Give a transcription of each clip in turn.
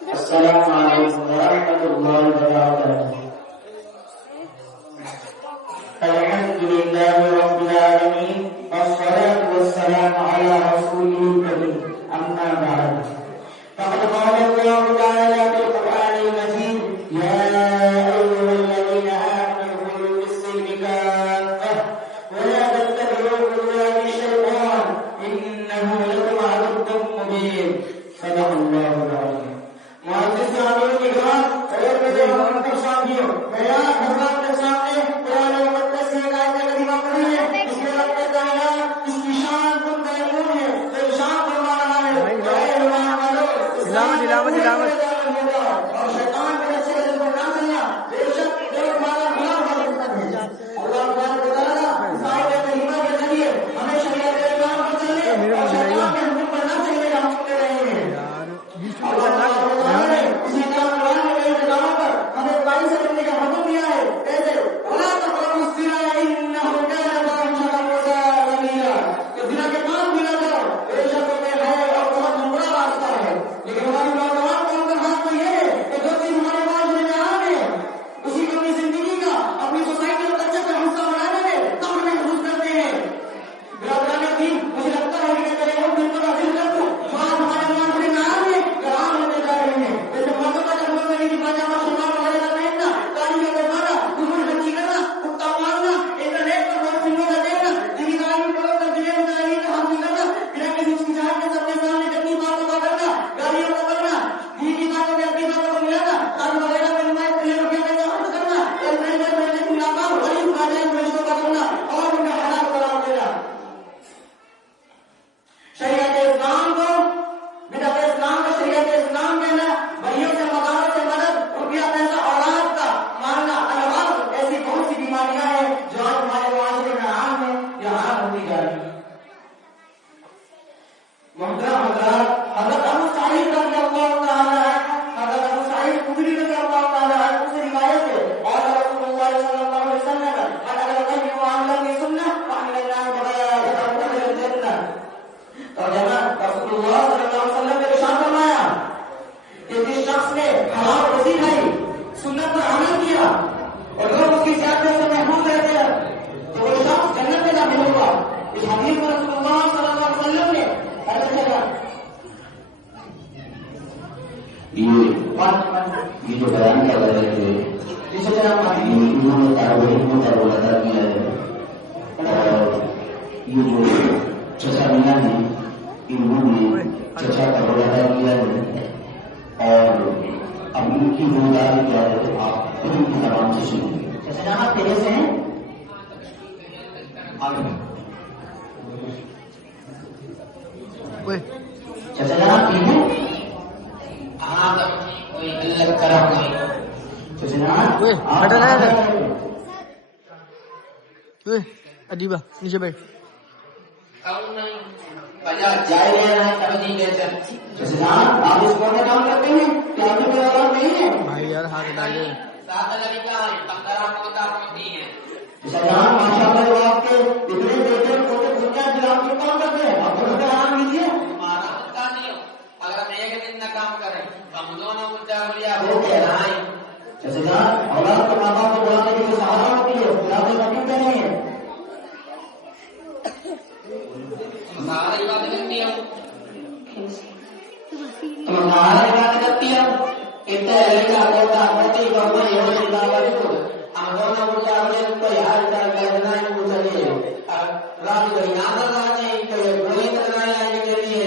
السلام علیکم ورحمۃ اللہ وبرکاتہ. الحمد للہ رب العالمین والصلاة والسلام علی رسوله الکریم. اما بعد فقد قال الله تعالى في القرآن المجيد يا أيها الذين آمنوا ادخلوا في السلم كافة ولا تتبعوا خطوات الشيطان إنه لكم عدو مبين. صدق الله العظيم. معزز سامعین کرام اور میرے محترم ساتھیوں، میں آپ حضرات کے سامنے قرآن مقدس سے ایک آیت کریمہ پڑھی ہے. اس میں رب تعالیٰ اس کی شان کو بیان ہے، تو شان فرما رہا ہے اے ایمان والو، اور شیطان کے راستے سے نہ چلنا، بے شک جو تمہارا خلاف ہے. اللہ تبارک و تعالیٰ اس آیت کریمہ کے ذریعے ہمیں شریعت اسلام پر چلنے اور شیطان کے حکم پر نہ چلنے کا حکم دے رہے ہیں. اللہ اسی طرح قرآن میں کئی جگہوں پر ہمیں پائی سے بننے کا حکم دیا ہے. کیسے وَلَا تَقْرَبُوا الزِّنَا إِنَّهُ كَانَ فَاحِشَةً وَسَاءَ سَبِيلًا، کہ زنا کے کام بھی نہ کرو، بے شک وہ بے حیا اور بہت برا راستہ ہے. لیکن ہماری نوجوان قوم کا حال تو یہ ہے کہ جو چیز ہمارے پاس میں عام ہے اسی کو اپنی زندگی کا، اپنی سوسائٹی اور کلچر کا حصہ بنانے میں تم ہمیں محسوس کرتے ہیں. برادران دین، مجھے لگتا ہے کہ میرے وہ دن کو حاصل کر دوں جو آج ہمارے معاشرے میں عام ہے یا عام ہوتے جا رہے ہیں. جیسے مردوں کا جب ہوتا ہے کہ پاجامہ شلوار وغیرہ کا پہننا، تالیوں کو مارنا، گھومن خرچی کرنا، کتا مارنا، انٹرنیٹ پر بہت فلموں کا دیکھنا، دینی تعلیم پڑھو کر دنیا میں تعلیم کا حاصل کرنا، بنا کسی ہچکچاہٹ کے سب کے سامنے جتنی باتوں کا کرنا، گالیوں کا کرنا، دینی باتوں میں اپنی باتوں کو ملانا، تاج وغیرہ میں نمائش کرنے روپیہ پیسہ خرچ کرنا، پہلے کے ناکام غریب ناجائز رشتوں کا کرنا اور ان کا حلال قرار دینا. شریعت اسلام کو بدعت اسلام کا شریعت اسلام کہنا، بھائیوں سے مدارت سے مدد، روپیہ پیسہ اولاد کا ماننا، الغرض، ایسی بہت سی بیماریاں ہیں جو آج ہمارے معاشرے میں عام ہے یا عام ہوتی جا رہی ہے. محترم حضرات، حضرت ابو سعید رضی اللہ تعالیٰ حضرت ابو سعید خدری رضی اللہ تعالیٰ عنہ سے روایت ہے اور رسول اللہ صلی اللہ علیہ وسلم اگر الغنی وعمل بالسنة وعمل الناس بغير الجنة. اور جناب رسول اللہ صلی اللہ علیہ وسلم نے ارشاد فرمایا کہ جس شخص نے حلال روزی کھائی، سنت پر عمل کیا اور لوگ اس کی زیادتی سے محفوظ رہتے ہیں تو وہ شخص جنت میں داخل ہوگا. اس حدیث میں رسول اللہ صلی اللہ علیہ وسلم نے یہ جو بیان کیا گیا ہے انہوں نے تاریخوں کا روزہ کیا ہے اور یہ جو چچا میاں ہیں انہوں نے چچا کا روزہ کیا ہے اور اب ان کی روزگار کیا ہے آپ خود ان کی زبان سے سنیں. چچا جان آپ پہلے سے ہیں چچا جان آپ ٹھیک ہیں؟ کوئی اللہ کرم نہیں. چچا جان ادیبہ نیچے بیٹھ. جائے گئے چچا جان آپ اس میں کام کرتے ہیں کہ آپ کی کوئی اولاد نہیں ہے؟ بھائی یار ہاتھ ڈالے. چچا جان ماشاء اللہ وہ آپ کے اتنے بیٹے پوتے پوتیاں جو آپ کے کام کرتے ہیں آپ ان کا نام لیجیے. اگر ہم ایک دن نہ کام کریں ہم دونوں کو چاہیے وہ کہہ رہا ہے چچا جان اولاد کو ماں باپ کو بلانے کی جو سہارا ہوتی ہے بلانے کا کیوں نہیں ہے؟ ساری بات کرتی ہوں تمہارے بات کرتی ہوں اتنے لڑکا ہوتا ہوتی کرنا یہ ہم دونوں کو چاہیے کوئی حال چال کرنا ہے وہ چاہیے رات کو یاد رکھنا ہے کوئی گولی کرنا ہے کے لیے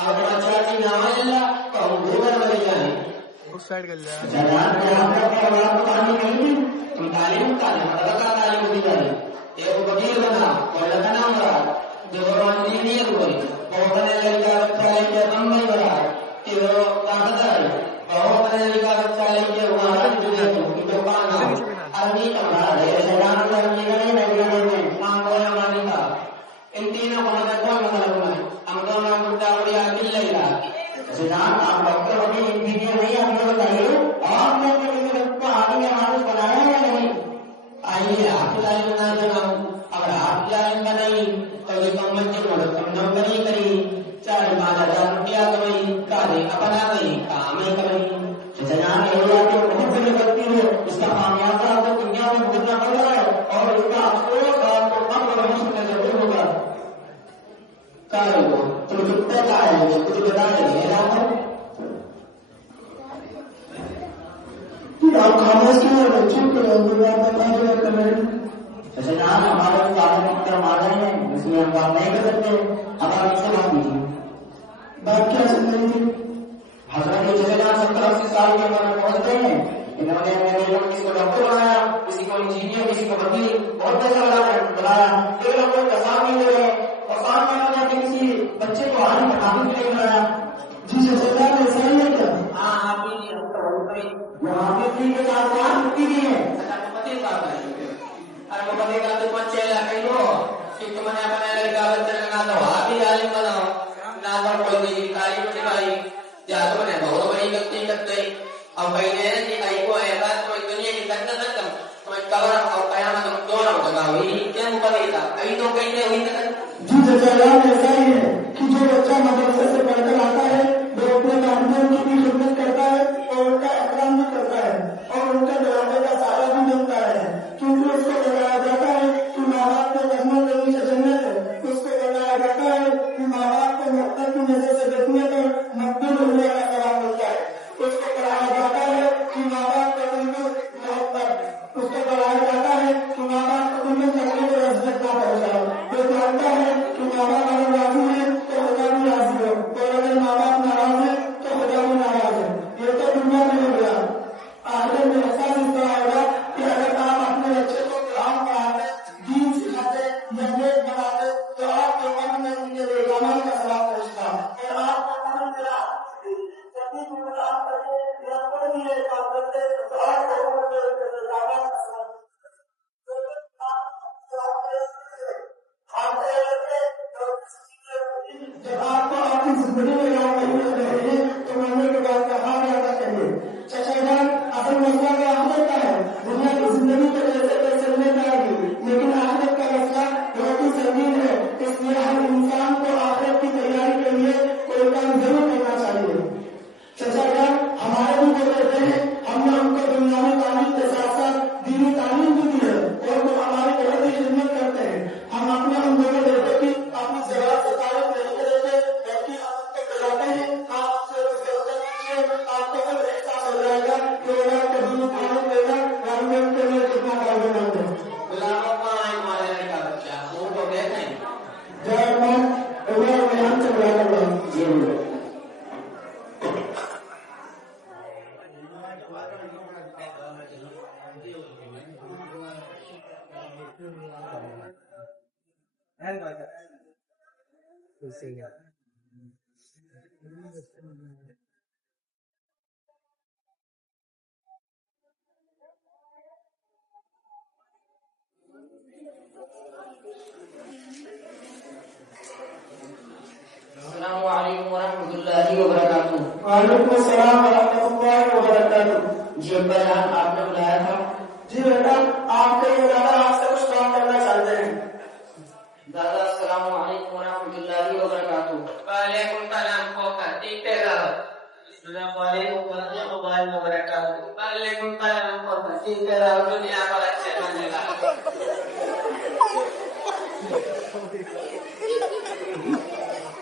آپ اچھا چیز نہ تو ہم گھومنے والے جائیں. اس سائڈ کر لیا. تم تعلیم تعلیم ہوتی جائے ایک وکیل بنا کوئی لگنا ہوا جو انجینئر ہوئی بہت لڑکا بچہ لے کے بمبئی بنا کہ وہ طاقت ہے بہت لڑکا بچہ لے کے وہاں دنیا کو دکان آدمی کمرہ ہے شیطان کا مانی کا ان تینوں کو مدد کون مطلب ہے ہم دونوں مدد بڑی عادل لے رہا. آپ ڈاکٹر ہوگی انجینئر نہیں آپ کو بتائیے آپ نے آدمی مانوس بنایا یا نہیں؟ آئیے آپ لائن بنا دینا. اگر آپ لائن بنائی تو یہ کم بچے کو کم نمبر ہی کری چاہے 5000 روپیہ کمائی کارے اپنا نہیں کام ہے کمائی جہاں اللہ کے بہت بڑی غلطی ہے اس کا خامیازہ تو دنیا میں بھگتنا پڑ رہا ہے اور اس کا افسوس آپ کو اب بھوشیہ میں ضرور ہوگا کارے کو تم کتنا چاہے گے کچھ بتائیں گے آپ خاموش کیوں ہیں چپ کرو آپ بتا دو کمنٹ اچھا جہاں ہمارے تعلیم محترم آ گئے ہیں اس میں ہم بات نہیں کر سکتے اب آپ اس سے بات کیجیے بات کیا سن رہی تھی حضرت جیسے جہاں 70-80 سال کی عمر میں پہنچ گئے ہیں انہوں نے میرے لوگ کسی کو ڈاکٹر بنایا کسی کو انجینئر کسی کو وکیل بہت پیسہ بنایا ایک لوگ کو کسان نہیں دے رہے اور ساتھ میں انہوں نے کسی بچے کو آنے پٹاخے کے لیے بنایا جی سچا میں ایسا ہی ہے کیا ہاں آپ بھی وہاں پہ تین کے ساتھ ساتھ مٹی بھی ہے پتی صاحب ارے پتی کا تو بچے لگے ہو کہ تم نے اپنے لڑکا بچے لگا تو آپ بھی عالم بناؤ نہ تو کوئی نہیں کاری کو دکھائی یا تو نے بہت بڑی غلطی کرتے اب کہنے کہ آئی کو ایسا کوئی دنیا کی تک تمہیں کور اور قیامت دونوں جگہ ہوئی کیا مقابلہ تھا ابھی تو کہیں ہوئی تک جی سچا ایسا ہی ہے کہ جو بچہ مدرسے سے پڑھ کر آتا ہے وہ اپنے والدین کی بھی خدمت کرتا ہے اور ان کا احترام بھی کرتا ہے اور ان کے دروازے کا سایہ بھی بنتا ہے کیونکہ اس کو بتایا جاتا ہے کہ ماں باپ کو رحمت کرنی سے جنت ہے اس کو بتایا جاتا ہے کہ ماں باپ کو مقتل کی نظر سے دیکھنے پر مقبول ہونے کا ثواب ملتا ہے اس کو بتایا جاتا ہے کہ ماں باپ کو محبت اس کو بتایا جاتا ہے کہ ماں باپ کو تم کرنے کو عزت نہ پہنچاؤ وہ جانتا ہے کہ ماں باپ اگر راضی ہے تو خدا بھی راضی ہے اور اگر ماں باپ ناراض ہے تو خدا بھی ناراض ہے یہ تو دنیا میں ہو گیا آخر میں احساس اس طرح ہوگا کہ اگر آپ اپنے بچے کو قرآن پڑھاتے دین سکھاتے یا نیک بناتے تو آپ کے من میں ان کے بیگانہ کا ثواب پہنچتا اور آپ کا من میرا جب بھی تم کام کرتے یا کوئی بھی ایک کام کرتے تو آپ کو ان کے بیگانہ کا ثواب جب آپ کو آپ کی زندگی میں یاد نہیں کر رہے ہیں تو مرنے کے بعد کہاں جانا چاہیے چچا جان اصل مسئلہ کا آخرت کا ہے دنیا کی زندگی تو جیسے تیسے مل جائے گی لیکن آخرت کا مسئلہ بہت ہی سنگین ہے اس لیے ہر انسان کو آخرت کی تیاری کے لیے کوئی کام ضرور کرنا چاہیے چچا جان ہمارے بھی جو کہتے ہیں ہم نے ان کو دنیاوی تعلیم کے ساتھ ساتھ دینی تعلیم بھی دی ہے اور وہ ہماری بہت ہی خدمت کرتے ہیں ہم اپنے ان دونوں بیٹے کی اپنی زراعت سے تعلق نہیں کریں گے بلکہ ہم ان کو کراتے ہیں آپ سے آپ کو پھر احساس ہو جائے گا کہ وہ آپ کو دینی تعلیم دے گا اور میں ان کے لیے کتنا فائدہ مند ہے غلاموں کا ہمارے لڑکا بچہ وہ تو کہتے ہیں جائے میں ہم سے بلا کر ضرور السلام علیکم ورحمۃ اللہ وبرکاتہ وعلیکم السلام ورحمۃ اللہ وبرکاتہ جی ابا جان آپ نے بلایا تھا جی بیٹا آپ کے دادا آپ سے کچھ کام کرنا چاہتے ہیں دادا السلام علیکم ورحمۃ اللہ وبرکاتہ وعلیکم السلام کو ٹھیک ہے السلام علیکم ورحمۃ اللہ وبرکاتہ وعلیکم السلام کو ٹھیک ہے دنیا کا اچھا بنے گا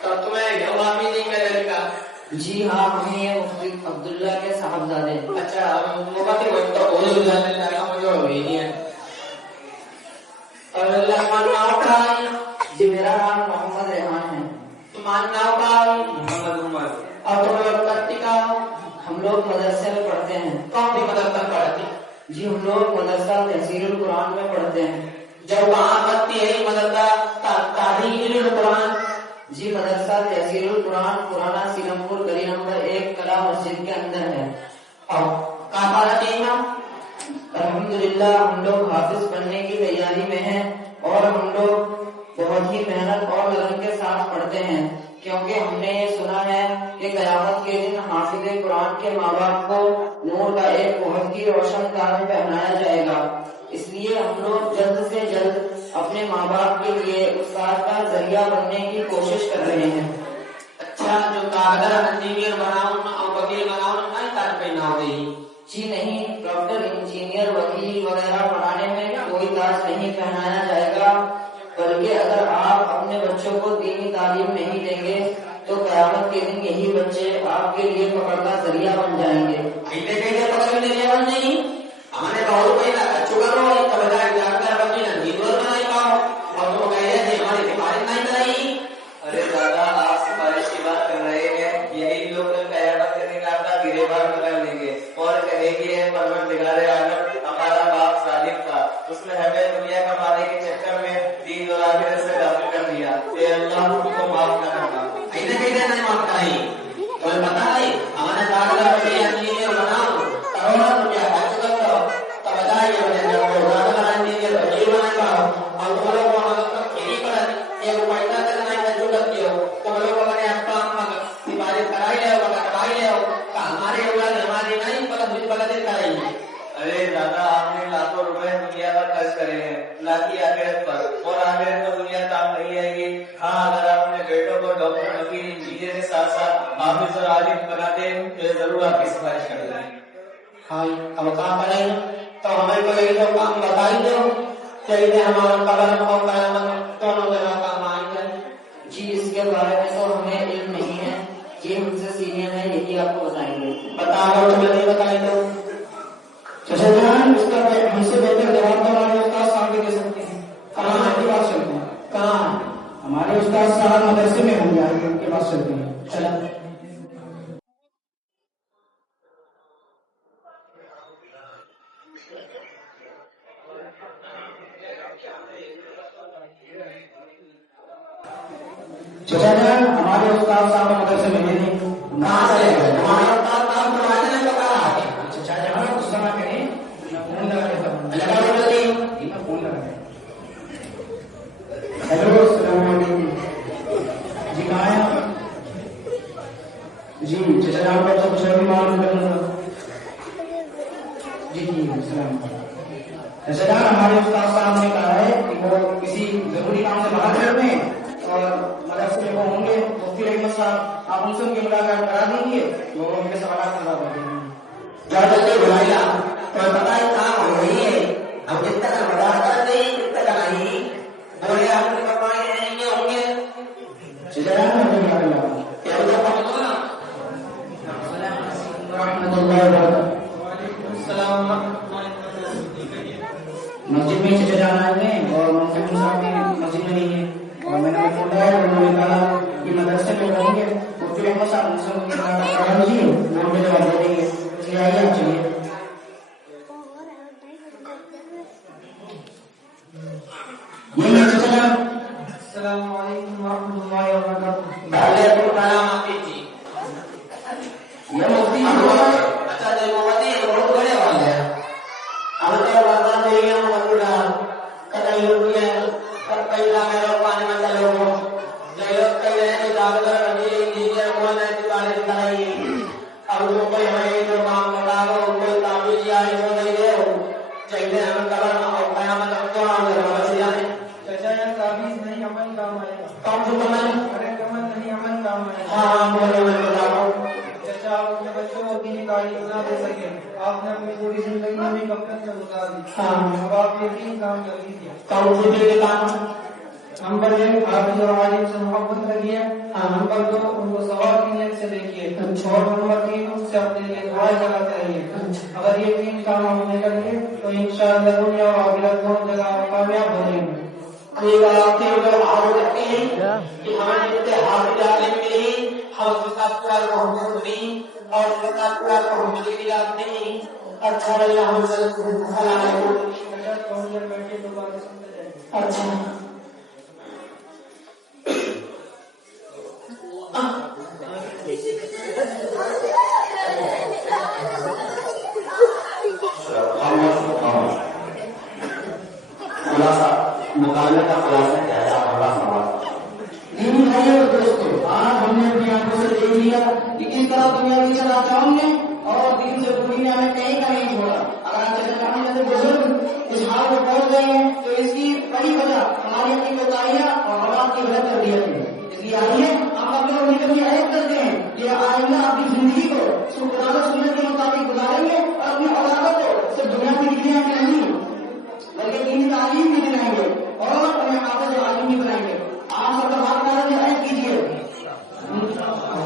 تو تمہیں جواب بھی نہیں کرے گا جی ہاں ہم یہ مفتی عبداللہ کے صاحبزادے اچھا مفتی کو تو بہت زیادہ تعلق جو ہوئی نہیں ہے اور اللہ کا نام کا جی میرا نام محمد ریحان ہے تمہارا نام کا محمد عمر اور تم لوگ کرتی کا ہم لوگ مدرسے میں پڑھتے ہیں کون سی مدرسہ پڑھتی جی ہم لوگ مدرسہ تحصیل القرآن میں پڑھتے ہیں جب وہاں پڑھتی ہے مدرسہ تعلیم القرآن جی مدرسہ تحصیل القرآن پرانا سیلم پور گلی نمبر 1 کلا مسجد کے اندر ہے اور کہاں پڑھتی ہیں الحمدللہ ہم لوگ حافظ بننے کی تیاری میں ہیں اور ہم لوگ بہت ہی محنت اور لگن کے ساتھ پڑھتے ہیں کیونکہ ہم نے یہ سنا ہے کہ قیامت کے دن حافظ قرآن کے ماں باپ کو نور کا ایک بہت ہی روشن تاج پہنایا جائے گا اس لیے ہم لوگ جلد سے جلد اپنے ماں باپ کے لیے استاد کا ذریعہ بننے کی کوشش کر رہے ہیں اچھا جو کاغذ انجینئر بناؤ اور وکیل بناؤ نہیں تاج پہناؤ گے؟ جی نہیں، ڈاکٹر، انجینئر، وکیل وغیرہ پڑھانے میں کوئی تاج نہیں پہنایا جائے گا، بلکہ اگر آپ اپنے بچوں کو دینی تعلیم نہیں دیں گے تو قیامت کے دن یہی بچے آپ کے لیے پکڑ کا ذریعہ بن جائیں گے۔ پکڑ کے لیے بن نہیں ہمارے بہت کوئی اچھو کرو ڈاکٹر وکیل انجینئر بنائی پاؤ اور تو کہہ رہے تھے ہماری سفارش نہیں کرائی۔ ارے دادا آپ سفارش کی بات کر رہے ہیں، یہی لوگ قیامت کے دن آپ کا گرے بار پکڑ لیں گے اور کہیں گے پروردگار عالم ہمارا باپ صالح تھا، اس نے ہمیں دنیا کمانے کے چکر میں دین اور آخرت سے غافل کر دیا، اے اللہ ان کو معاف نہ کرنا۔ کہیں نہیں معاف کرائی، تمہیں پتا نہیں ہمارے ڈاکٹر وکیل انجینئر بناؤ کروڑوں روپیہ خرچ کرو تب بتائیے ڈاکٹر انجینئر وکیل بنانا اور تم لوگ کھیلی پر ایک پیسہ کرنا ہے جو کرتی ہو تم لوگوں نے سفارش کرائی ہے کٹوائی ہے ہمارے اولاد ہماری نہیں پکڑ کرائی ہے۔ ارے دادا آپ نے لاکھوں روپے دنیا پر خرچ کرے ہیں اللہ کی آخرت پر، اور آخرت میں دنیا کام نہیں آئے گی۔ ہاں اگر آپ اپنے بیٹوں کو ڈاکٹر وکیل انجینئر کے ساتھ ساتھ حافظ اور عالم بنا دیں تو ضرور آپ کی سفارش کر دیں۔ ہاں اب کام بنائیں تو ہمیں کو یہی تو کام بتائی دو، چاہیے ہمارا قبر اور قیامت دونوں جگہ کام آئیں گے۔ جی اس کے بارے میں تو ہمیں علم نہیں ہے، یہ ہم سے سینئر ہے، یہی آپ کو بتائیں گے۔ بتا دو تمہیں نہیں بتائی دو چچا جان، اس کا ہم سے بہتر جواب تو ہمارے استاد صاحب دے سکتے ہیں۔ کہاں کی بات چلتے ہیں؟ کہاں؟ ہمارے استاد صاحب مدرسے میں ہوں گے، آگے ان کے پاس چلتے ہیں۔ چلا چچا جان، ہمارے استاد صاحب مدرسے میں نہیں، کہاں سے ہمارا استاد صاحب کو آج نہیں پکڑا ہے۔ چچا جان غصہ نہ کریں، فون لگا دیتا ہوں۔ لگا دو جلدی۔ فون لگا دیں۔ ہیلو، السلام علیکم۔ جی کہاں ہیں آپ؟ جی چچا جان کو سب کچھ ابھی معلوم کروں گا۔ جی جی السلام علیکم۔ چچا جان، ہمارے استاد صاحب نے کہا ہے کہ وہ کسی ضروری کام سے باہر رہتے ہیں اور مدرسے میں وہ ہوں گے، مفتی احمد صاحب، آپ ان سے ان کی ملاقات کرا دیں گے، وہ ان کے سوالات کروا دیں گے۔ جا جلدی بلائیے، تمہیں پتا ہے کام ہو رہی ہے، ہم جتنا کا مدار کرتے ہیں اتنا کا نہیں بولے آپ نے کمائے ہیں یہ ہوں گے۔ چچا جان کیا ہوگا پکڑو نا۔ رحمۃ اللہ وبرکاتہ۔ السلام مسجد میں چچا جان آئے ہیں اور مفتی صاحب بھی مسجد میں نہیں ہے، اور میں نے فون لگایا، انہوں نے کہا کہ مدرسے میں رہیں گے، مفتی احمد صاحب ان سے ان کی ملاقات کرا دیجیے، وہ ان کے جواب دے دیں گے۔ اس لیے آئیے، آپ چلیے۔ یہ چچا جان۔ السلام علیکم ورحمۃ اللہ وبرکاتہ۔ وعلیکم السلام آپ جی۔ یہ مفتی اچھا جی محمدی بہت بڑے والے ہیں، ہمیں بازار میں یہ مطلع کئی لوگ ہیں، کئی جگہ پانی میں چلے ہو کئی رہے ڈاکٹر انجینئر کون ہے سفارش کرائی، اب جو کوئی ہمیں جو کام بتا دو کوئی تعبیر یا ایسا نہیں دے چاہیے ہمیں قبر اور قیامت کو ہمیں جانے۔ چچا یا تعویذ نہیں عمل کام آئے گا، کون سے کمل؟ ارے کمل نہیں عمل کام آئے گا۔ ہاں بولے میں بتاؤ۔ چچا آپ اپنے بچوں کو دینی تعلیم نہ دے سکے، آپ نے اپنی پوری زندگی میں غفلت میں گزار دی، اب آپ یہ تین کام کر لیجیے۔ کون سے کے کام؟ نمبر 1 حافظ اور عالم سے محبت رکھیے، نمبر 2 ان کو ثواب کی نیت سے دیکھیے، اور نمبر 3 ان سے اپنے لیے دعائیں کرتے رہیے۔ اگر یہ تین کام ہم نے کر لیے تو انشاءاللہ دنیا اور آخرت دونوں جگہ کامیاب ہو جائیں گے۔ یہ بات آپ کے حال رکھتے ہیں کہ ہمیں جتنے حافظ عالم ملی ہم اس کا پورا محمد نہیں اور اس کا پورا محمد کی یاد نہیں۔ اچھا اللہ ہم سے السلام علیکم۔ چچا تھوڑی دیر بیٹھیے تو باتیں سنتے جائیں۔ اچھا مقابلے کا خلاصہ کیا ہے؟ ہمارا سوال دینی بھائی اور دوستوں، آج ہم نے اپنی آنکھوں سے دیکھ لیا کہ کس طرح دنیا کی چلاچاؤں نے اور دین سے پوری نے ہمیں کہیں کا نہیں چھوڑا۔ اگر آپ جیسے بزرگ اس حال کو پہنچ گئے ہیں تو اس کی بڑی وجہ ہماری اپنی کوتاہیاں اور ہم آپ کی غلط تربیت ہے۔ اس لیے آئیے ہم اپنے نکل کی حیثیت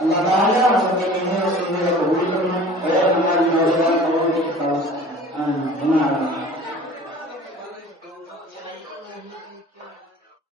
اللہ تعالیٰ ہم سب کے لیے قبول کرنا اور ہماری نوجوان